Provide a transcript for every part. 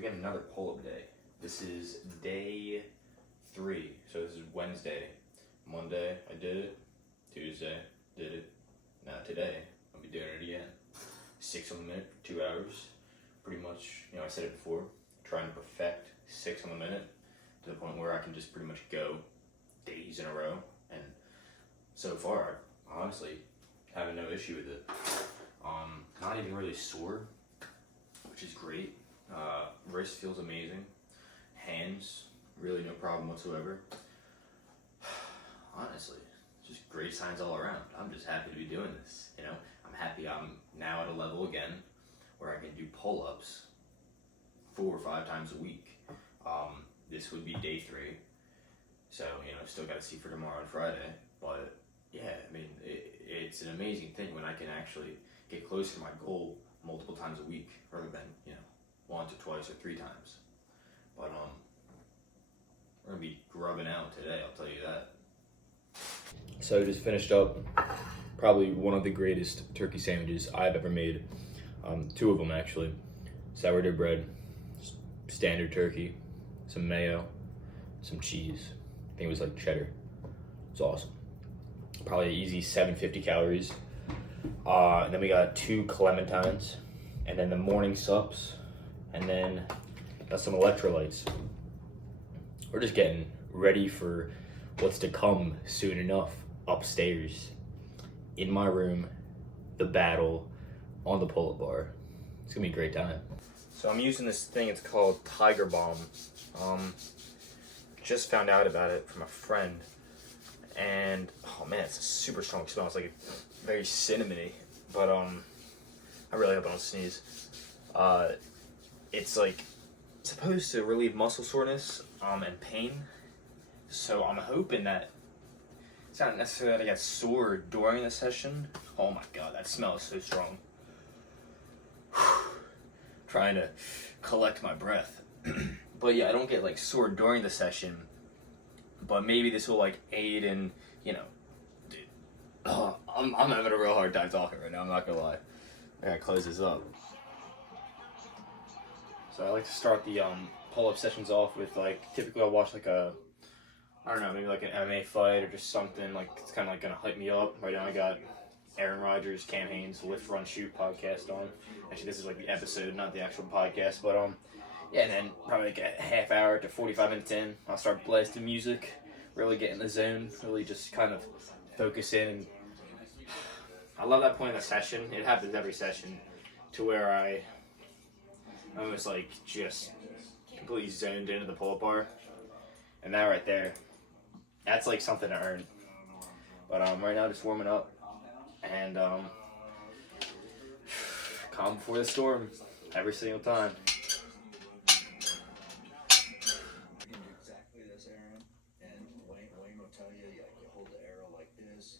we got another pull-up day. This is day 3. So this is Wednesday. Monday, I did it. Tuesday, did it. Now today, I'll be doing it again. 6 on the minute for 2 hours. Pretty much, I said it before, trying to perfect 6 on the minute to the point where I can just pretty much go days in a row. And so far, honestly, having no issue with it. Not even really sore, which is great. Wrist feels amazing. Hands, really no problem whatsoever. Honestly, just great signs all around. I'm just happy to be doing this, I'm happy I'm now at a level again where I can do pull-ups 4 or 5 times a week. This would be day 3. So, still got to see for tomorrow and Friday. But, yeah, it's an amazing thing when I can actually get closer to my goal multiple times a week rather than, once or twice or 3 times. But, we're going to be grubbing out today, I'll tell you that. So I just finished up probably one of the greatest turkey sandwiches I've ever made. 2 of them actually. Sourdough bread, standard turkey, some mayo, some cheese. I think it was like cheddar. It's awesome. Probably easy 750 calories. And then we got 2 clementines, and then the morning sups, and then got some electrolytes. We're just getting ready for what's to come soon enough upstairs in my room, the battle on the pull-up bar. It's gonna be a great time. So I'm using this thing, it's called Tiger Balm. Just found out about it from a friend, and oh man, it's a super strong smell. It's like very cinnamony, but I really hope I don't sneeze. It's like supposed to relieve muscle soreness and pain. So I'm hoping that it's not necessarily that I get sore during the session. Oh my god, that smell is so strong. Trying to collect my breath. But yeah, I don't get like sore during the session, but maybe this will like aid in, I'm having a real hard time talking right now, I'm not gonna lie. I gotta close this up. So I like to start the pull-up sessions off with typically I'll watch maybe like an MMA fight or just something it's kind of like gonna hype me up. Right now I got Aaron Rodgers, Cam Hanes, Lift, Run, Shoot podcast on. Actually, this is like the episode, not the actual podcast, but yeah, and then probably like a half hour to 45 minutes in, I'll start blasting music, really get in the zone, really just kind of focus in. And I love that point in the session. It happens every session to where I almost just completely zoned into the pull-up bar. And that right there, that's like something to earn. But right now just warming up and calm before the storm every single time. Exactly this, Aaron. And Wayne will tell you, you hold the arrow like this.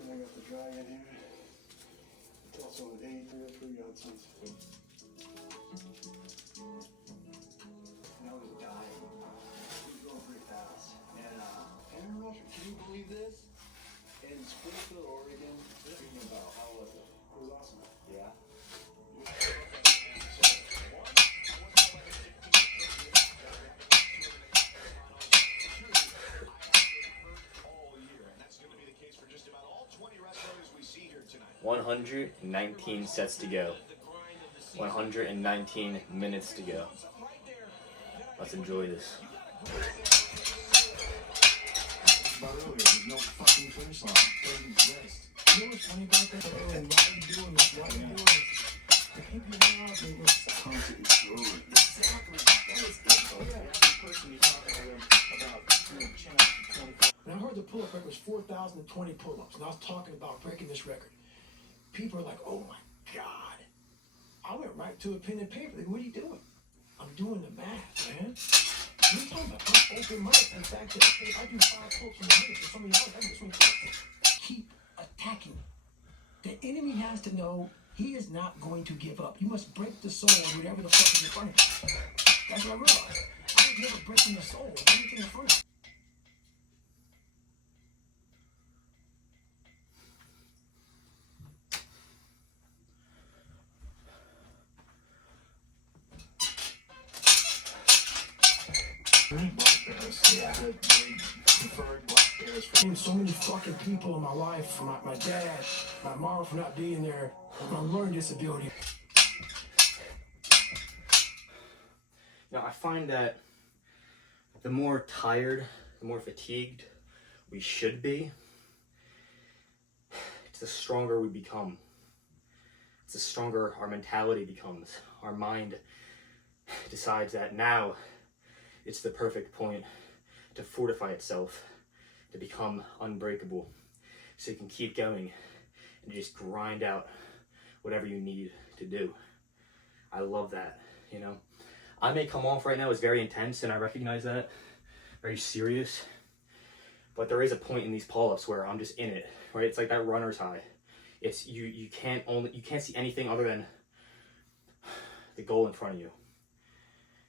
And I got the dry in here. It's also an 8 Johnson's. Now he's dying. He's going pretty fast. And Aaron Rodgers, can you believe this? In Springfield, Oregon, speaking about how was it? It was awesome. Yeah. $119 sets to go. 119 minutes to go. Let's enjoy this. About earlier, there's no fucking finish line. You know what's funny about that? Oh, why are you doing this? Why are you doing this? The people around me was constantly screwing. Exactly. That was it. Oh yeah, the person you talking to them about chin up to 25. When I heard the pull-up record was 4,020 pull-ups, and I was talking about breaking this record. People are like, oh my God. I went right to a pen and paper. Like, what are you doing? I'm doing the math, man. You're talking about I'm open minded. In fact, if I do 5 pull-ups in a minute, for somebody else, I can swing 5. Keep attacking. The enemy has to know he is not going to give up. You must break the soul of whatever the fuck is in front of you. That's what I realized. I was never breaking the soul of anything in front of me. works for me. So many fucking people in my life, my dad, my mom for not being there, my learning disability. Now, I find that the more tired, the more fatigued we should be, it's the stronger we become. It's the stronger our mentality becomes. Our mind decides that now it's the perfect point to fortify itself, to become unbreakable, so you can keep going and just grind out whatever you need to do. I love that, you know. I may come off right now as very intense, and I recognize that, very serious, but there is a point in these pull-ups where I'm just in it, right? It's like that runner's high. It's you can't see anything other than the goal in front of you.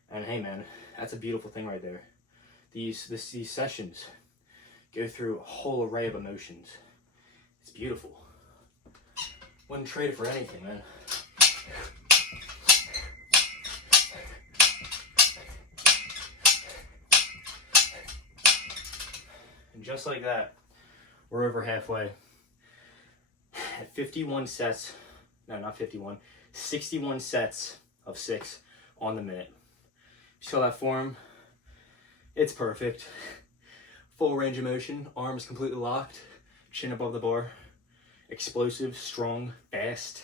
And hey man, that's a beautiful thing right there. These sessions go through a whole array of emotions. It's beautiful. Wouldn't trade it for anything, man. And just like that, we're over halfway. At 51 sets, no, not 51, 61 sets of 6 on the minute. You saw that form? It's perfect. Full range of motion, arms completely locked, chin above the bar. Explosive, strong, fast.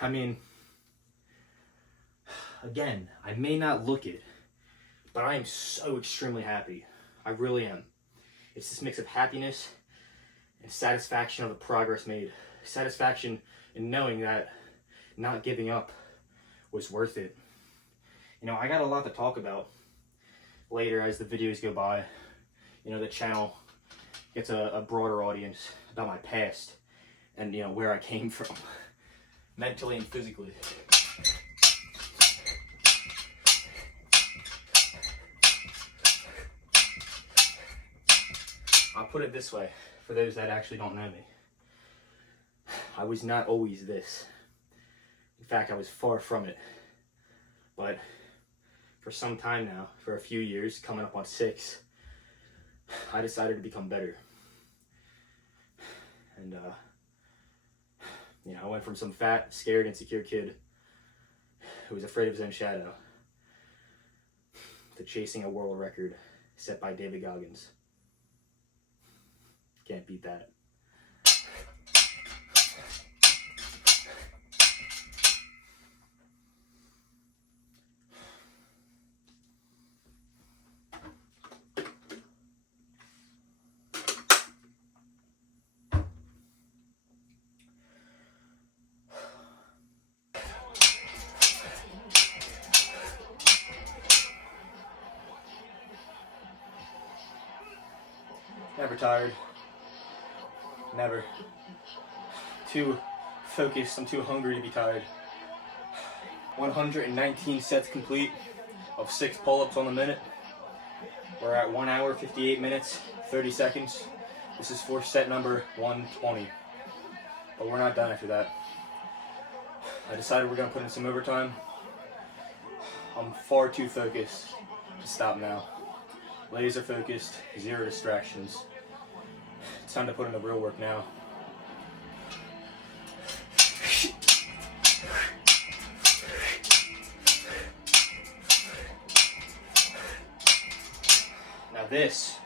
I mean, again, I may not look it, but I am so extremely happy. I really am. It's this mix of happiness and satisfaction of the progress made. Satisfaction in knowing that not giving up was worth it. You know, I got a lot to talk about later as the videos go by. You know, the channel gets a broader audience about my past and, you know, where I came from, mentally and physically. I'll put it this way, for those that actually don't know me. I was not always this. In fact, I was far from it. But for some time now, for a few years, coming up on 6, I decided to become better. And, you know, I went from some fat, scared, insecure kid who was afraid of his own shadow to chasing a world record set by David Goggins. Can't beat that. Never tired. Never. Too focused. I'm too hungry to be tired. 119 sets complete of 6 pull-ups on the minute. We're at 1 hour, 58 minutes, 30 seconds. This is for set number 120. But we're not done after that. I decided we're going to put in some overtime. I'm far too focused to stop now. Laser focused, 0 distractions. It's time to put in the real work now. Now this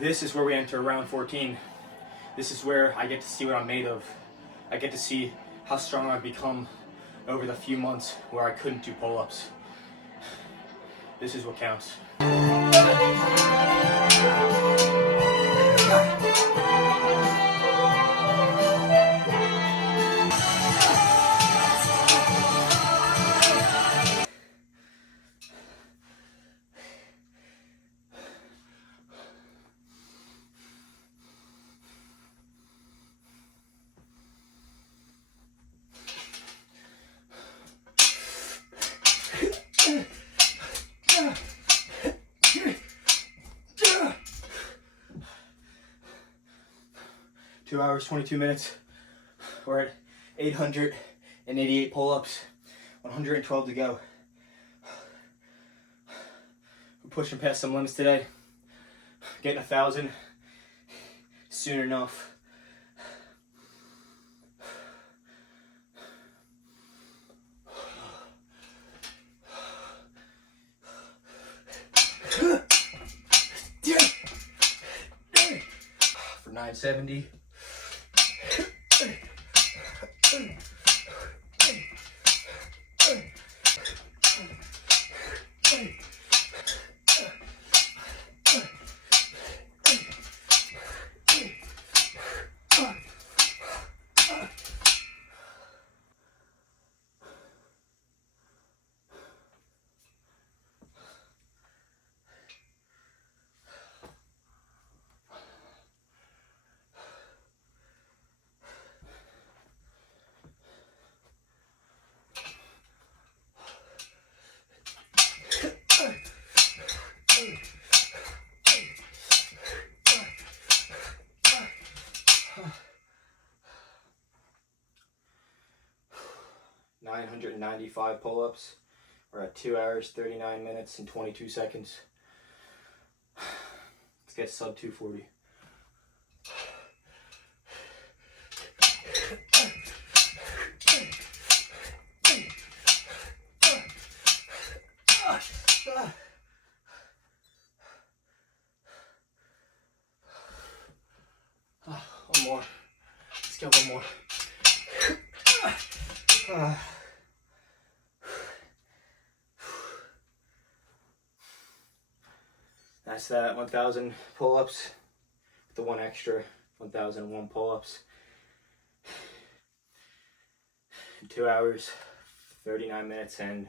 is where we enter round 14. This is where I get to see what I'm made of. I get to see how strong I've become over the few months where I couldn't do pull-ups. This is what counts. 2 hours, 22 minutes. We're at 888 pull-ups, 112 to go. We're pushing past some limits today. getting 1,000 soon enough. For 970. $995 pull-ups. We're at 2 hours, 39 minutes, and 22 seconds. Let's get sub 240. One more. Let's get one more. That's that 1,000 pull-ups with the one extra 1,001 pull-ups. 2 hours, 39 minutes, and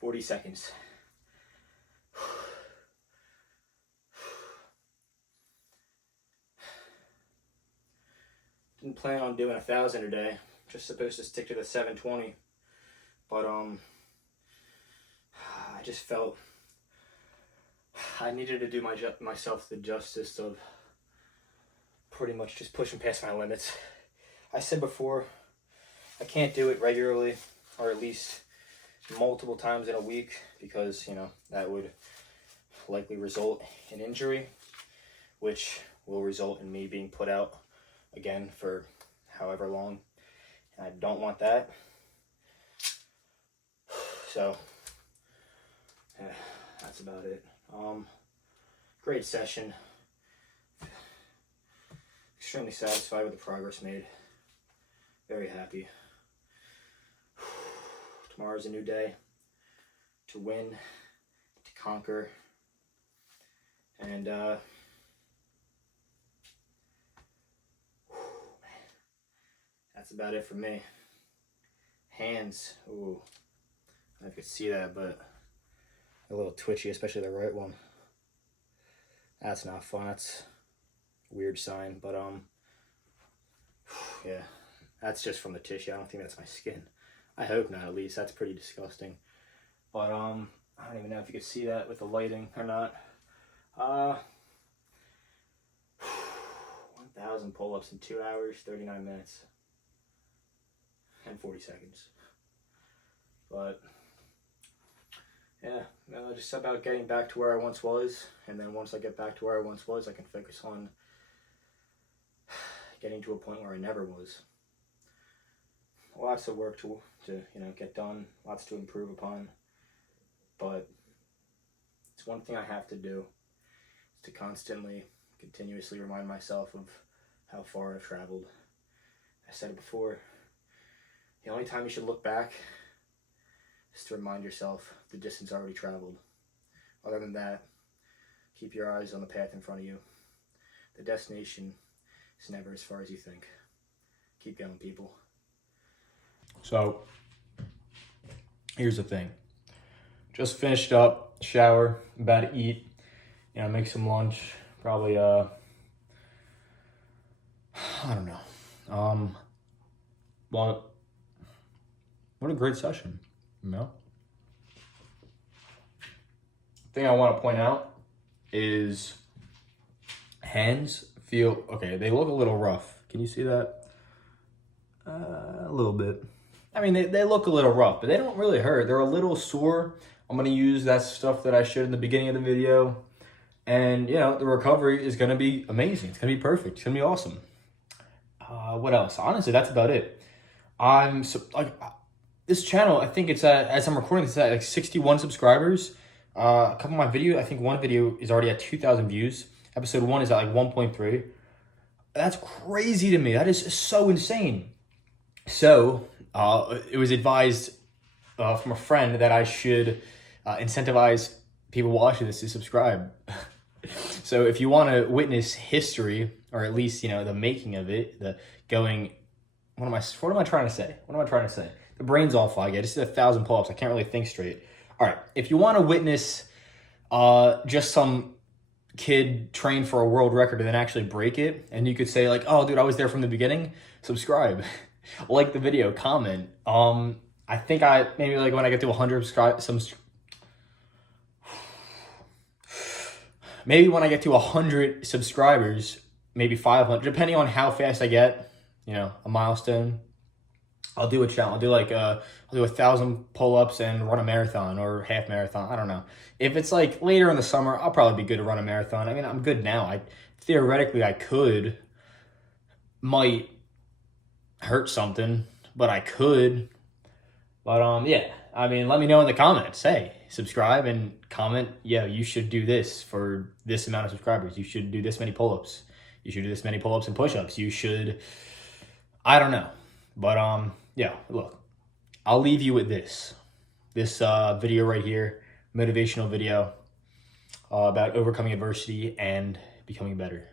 40 seconds. Didn't plan on doing 1,000 a day. Just supposed to stick to the 720. But I just felt I needed to do myself the justice of pretty much just pushing past my limits. I said before, I can't do it regularly, or at least multiple times in a week, because, you know, that would likely result in injury, which will result in me being put out again for however long. And I don't want that. So, that's about it. Great session. Extremely satisfied with the progress made. Very happy. Tomorrow's a new day to win, to conquer, and that's about it for me. Hands, ooh, I don't know if you could see that, but a little twitchy, especially the right one. That's not fun. That's a weird sign, but yeah, that's just from the tissue. I don't think that's my skin. I hope not, at least. That's pretty disgusting. But I don't even know if you could see that with the lighting or not. 1,000 pull-ups in 2 hours, 39 minutes, and 40 seconds. But yeah, just about getting back to where I once was, and then once I get back to where I once was, I can focus on getting to a point where I never was. Lots of work to get done, lots to improve upon, but it's one thing I have to do, is to continuously remind myself of how far I've traveled. I said it before, the only time you should look back is to remind yourself the distance already traveled. Other than that, keep your eyes on the path in front of you. The destination is never as far as you think. Keep going, people. So, here's the thing. Just finished up, shower, about to eat, make some lunch. Probably, I don't know. But what a great session, Thing I want to point out is hands feel, okay, they look a little rough. Can you see that? A little bit. I mean, they look a little rough, but they don't really hurt. They're a little sore. I'm going to use that stuff that I showed in the beginning of the video. And, you know, the recovery is going to be amazing. It's going to be perfect. It's going to be awesome. What else? Honestly, that's about it. This channel, I think it's at, as I'm recording this, at like 61 subscribers. A couple of my videos, I think one video is already at 2,000 views. Episode 1 is at like 1.3. That's crazy to me. That is so insane. So, it was advised from a friend that I should incentivize people watching this to subscribe. So if you want to witness history, or at least, you know, the making of it, what am I trying to say? The brain's all foggy. I just did 1,000 pull-ups. I can't really think straight. All right. If you want to witness just some kid train for a world record and then actually break it, and you could say like, oh, dude, I was there from the beginning, subscribe. Like the video, comment. I think maybe like when I get to 100 maybe when I get to 100 subscribers, maybe 500, depending on how fast I get, you know, a milestone, I'll do a challenge. I'll do 1,000 pull-ups and run a marathon or half marathon. I don't know. If it's like later in the summer, I'll probably be good to run a marathon. I mean, I'm good now. Theoretically, I might hurt something, but I could. But yeah, I mean, let me know in the comments. Hey, subscribe and comment. Yeah, you should do this for this amount of subscribers. You should do this many pull-ups. You should do this many pull-ups and push-ups. You should, I don't know. But yeah, look, I'll leave you with this video right here, motivational video about overcoming adversity and becoming better.